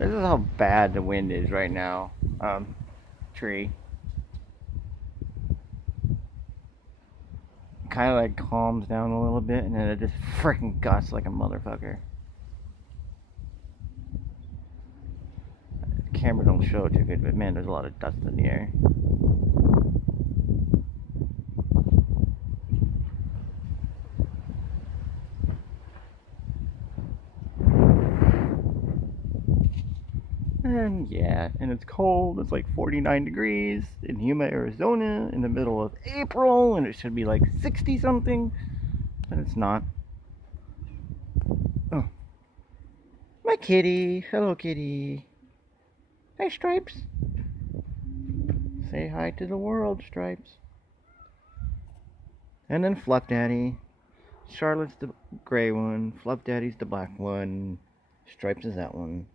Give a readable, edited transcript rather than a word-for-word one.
This is how bad the wind is right now. Tree. Kind of like calms down a little bit, and then it just freaking gusts like a motherfucker. The camera don't show it too good, but man, there's a lot of dust in the air. And yeah, and it's cold. It's like 49 degrees in Yuma, Arizona, in the middle of April, and it should be like 60 something, but it's not. Oh, my kitty. Hello, kitty. Hi, Stripes. Say hi to the world, Stripes. And then Fluff Daddy. Charlotte's the gray one. Fluff Daddy's the black one. Stripes is that one.